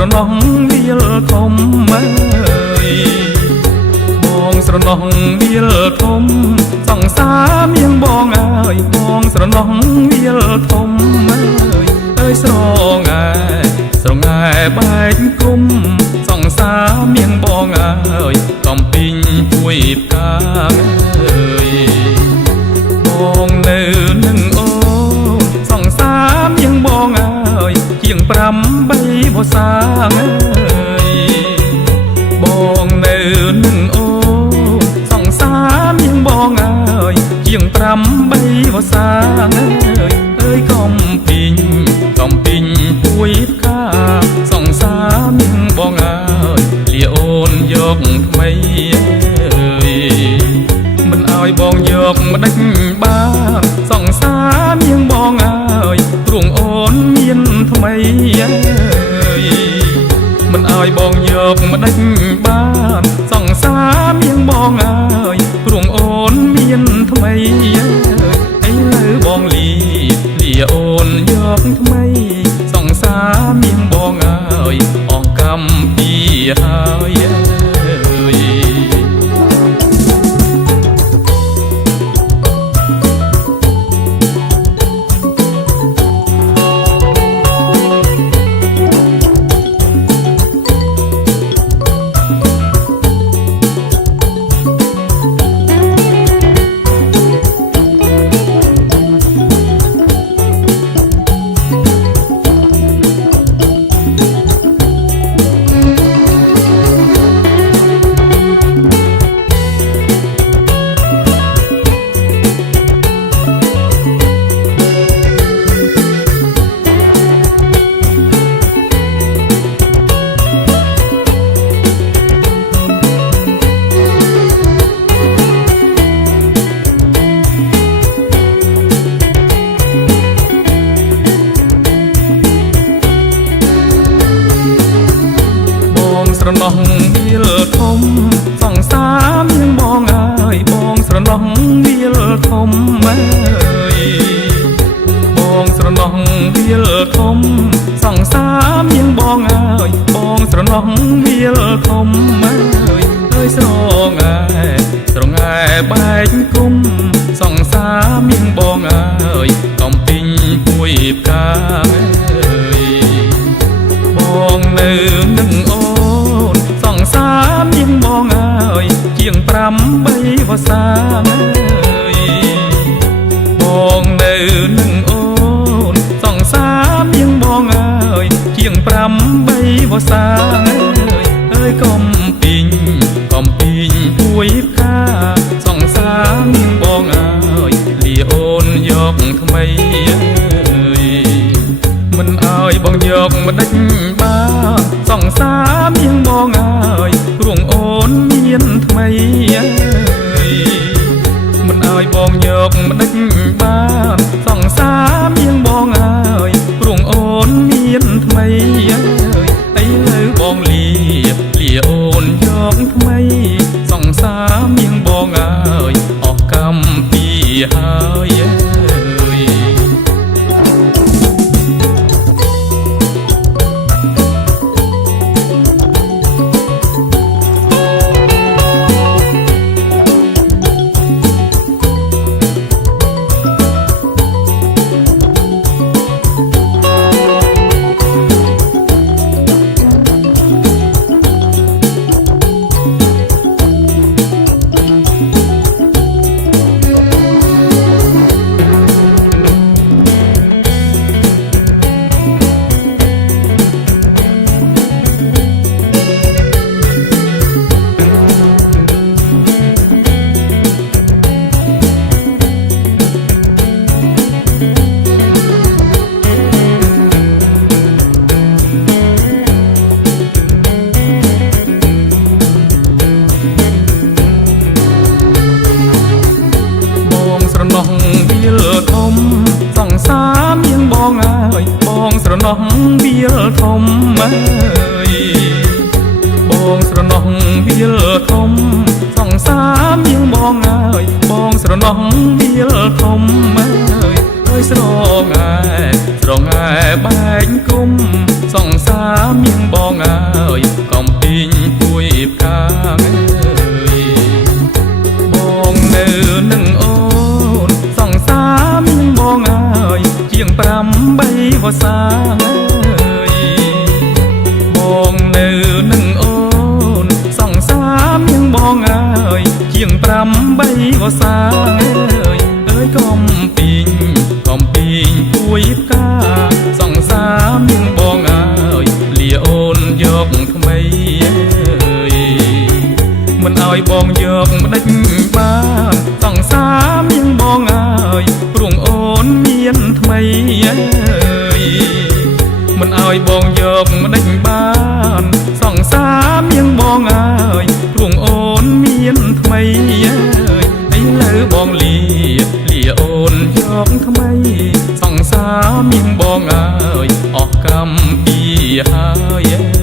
ស្រណោះវាលធំអើយបងស្រណោះវាលធំសង្សារមានបងអើយបងស្រណោះវាលធំអើយស្រងាបែកគុំសង្សារមានបងអើយកំពីងពួយផ្កាអើយបងនៅនឹងអូនសង្សារមានបងអើយជាង8វស្សាអើយបងនៅនឹងអូនសង្សារមានបងអើយជាង8វស្សាអើយកំពីងពួយផ្កាសង្សារមានបងអើយលាអូនយកថ្មីអើយមិនឲ្យបងយកម្ដេចបានសង្សារមានបងអើយទ្រង់អូនមានថ្មីអើយមិនឲ្យបងយកម្ដេចបានសង្សារមានបងអើយទ្រង់អូនមានថ្មីអើយឥឡូវបងលាអូនយកថ្មីសង្សារមានបងអើយអស់កម្មពីហើយស្រណោះវាលធំសង្សារមានបងអើយបងស្រណោះវាលធំអើយបងស្រណោះវាលធំសង្សារមានបងអើយបងស្រណោះវាលធំអើយស្រងាបែកគុំសង្សារមានបងអើយកំពីងពួយផ្កាអើយបងនៅនឹងអូសង្សារមានបងអើយជាង8វស្សាអើយបងនៅនឹងអូនសង្សារមានបងអើយជាង8វស្សាអើយកំពីងពួយផ្កាសង្សារមានបងអើយលាអូនយកថ្មីអើយមិនឲ្យបងយកម្ដេចបានសង្សារមានបងអើយទ្រង់អូនមានថ្មីអើយមិនឲ្យបងយកម្ដេចបានសង្សារមានបងអើយទ្រង់អូនមានថ្មីអើយឥឡូវបងលាអូនយកថ្មីសង្សារមានបងអើយអស់កម្មពីហើយវាលធំសង្សារមានបងអើយបងស្រណោះវាលធំអើយបងស្រណោះវាលធំសង្សារមានបងអើយបងស្រណោះវាលធំអើយស្រងាបែកគុំសង្ សាមៀងបងអើយកំពីងពួយផ្កាងបងនៅនឹងអូនសង្សារមានបងអើយជាង8 វស្សាបងនៅនឹងអូនសង្សារមានបងអើយជាង8 វស្សាអើយកំពីងពួយផ្កាសង្សារមានបងអើយលាអូនយកថ្មីមិនឲ្យបងយកម្ដេចបានសង្សារមានបងអើយព្រោះអូនមានថ្មីមិនឲ្យបងយកម្ដេចបានសង្សារមានបងអើយព្រោះអូនមានថ្មីឥឡូវបងលាអូនយកថ្មីសង្សារមានបងអើយអស់កម្មពីហើយ